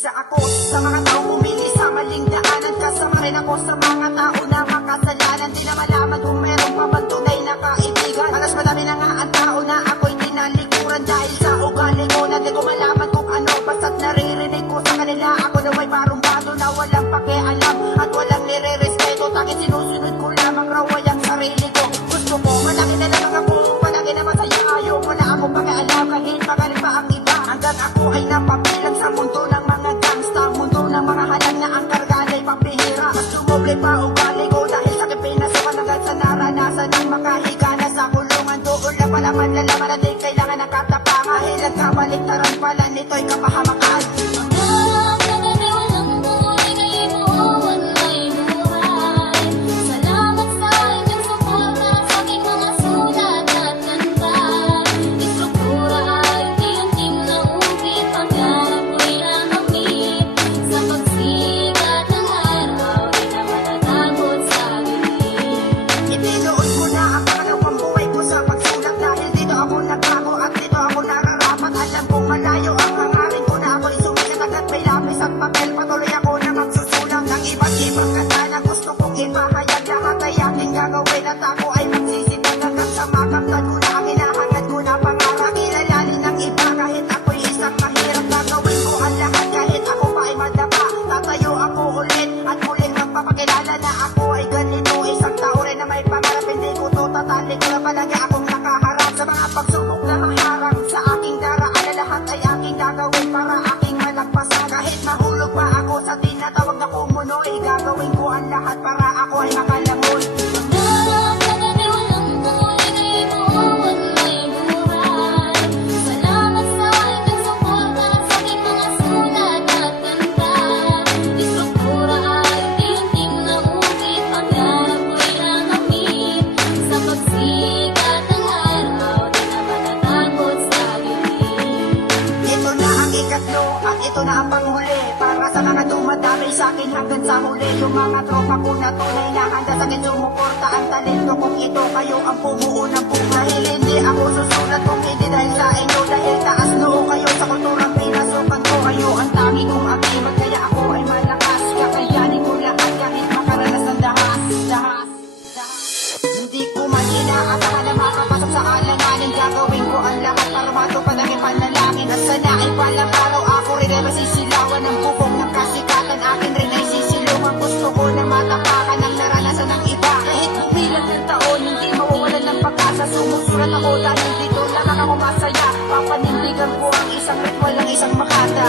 Isa ako sa mga tao pumili sa maling daanan. Kasama rin ako sa mga tao na makasalanan. Di na malaman kung meron pa bang tunay na kaibigan. Alas madami na nga ang tao na ako'y tinalikuran. Dahil sa ugali ko na di ko malaman kung ano. Basta't naririnig ko sa kanila ako na may parang bato na walang pakialam at walang nire-respeto. Takit sinusunod ko lamang raw ay ang sarili ko. Gusto ko malaki na lang ako, palagi na masaya. Ayaw wala ako pakialam kahit magaling pa ang iba. Hanggang ako ay napapilang sa mundo ng mga gangsta, mundo ng mga halang na ang karganay pambihira. Mas dumoble pa ugali ko dahil sa pinasukan hanggang sa naranasan ng makahiga na sa kulungan. Doon lang pala manlalaman na di kailangan ng katapangan. Dahil nagkabaliktaran pala nito'y kapahamakan. Malayo ang hangarin ko na ako'y sumikat agad may lapis at papel. Patuloy ako na magsusulang ng iba't ibang kanta na gusto kong ipahayag. Lahat ay aking gagawin at ako ay magsisipag hanggang sa makamtan ko na ang hinahangad ko na pangarap. Kilalanin ng iba kahit ako'y isang mahirap. Gagawin ko ang lahat kahit ako pa ay madapa. Tatayo ako ulit at muling magpapakilala na ako ay ganito. Isang tao rin na may pangarap. Hindi ko to tatalik na palagi akong nakaharap sa mga pagsubok na maharang sa aking daraan. Lahat ay aking gagawin para aking malagpasan. Kahit mahulog pa ako sa tinatawag na kumunoy, gagawin ko ang lahat para ako ay makalangoy. At ito na ang panghuli para sa mga dumadamay sa akin hanggang sa huli. Yung mga tropa ko na tunay na handa sa akin sumuporta. Ang talento kong ito, kayo ang pumuo ng buhay. Dahil hindi ako susulat kung hindi dahil sa inyo. Dahil taas noo kayo sa kulturang pinasukan ko. Kayo ang tangi kong akibat kaya ako ay malakas. Kakayanin ko lahat kahit makaranas ng dahas. Hindi ko man inaasahan na makapasok sa alanganin. Gagawin ko ang lahat para matupad ang ipanalangin. At sana ay palang araw ako rin ay masisilawan ng bubong ng kasikatan. Akin rin ay sisilungan. Gusto ko na matapakan ang naranasan ng iba. Kahit bilang ng taon hindi mawawalan ng pag-asa. Sumusulat ako dahil dito lang ako masaya. Papanindigan ko ang isang ritwal ng isang makata.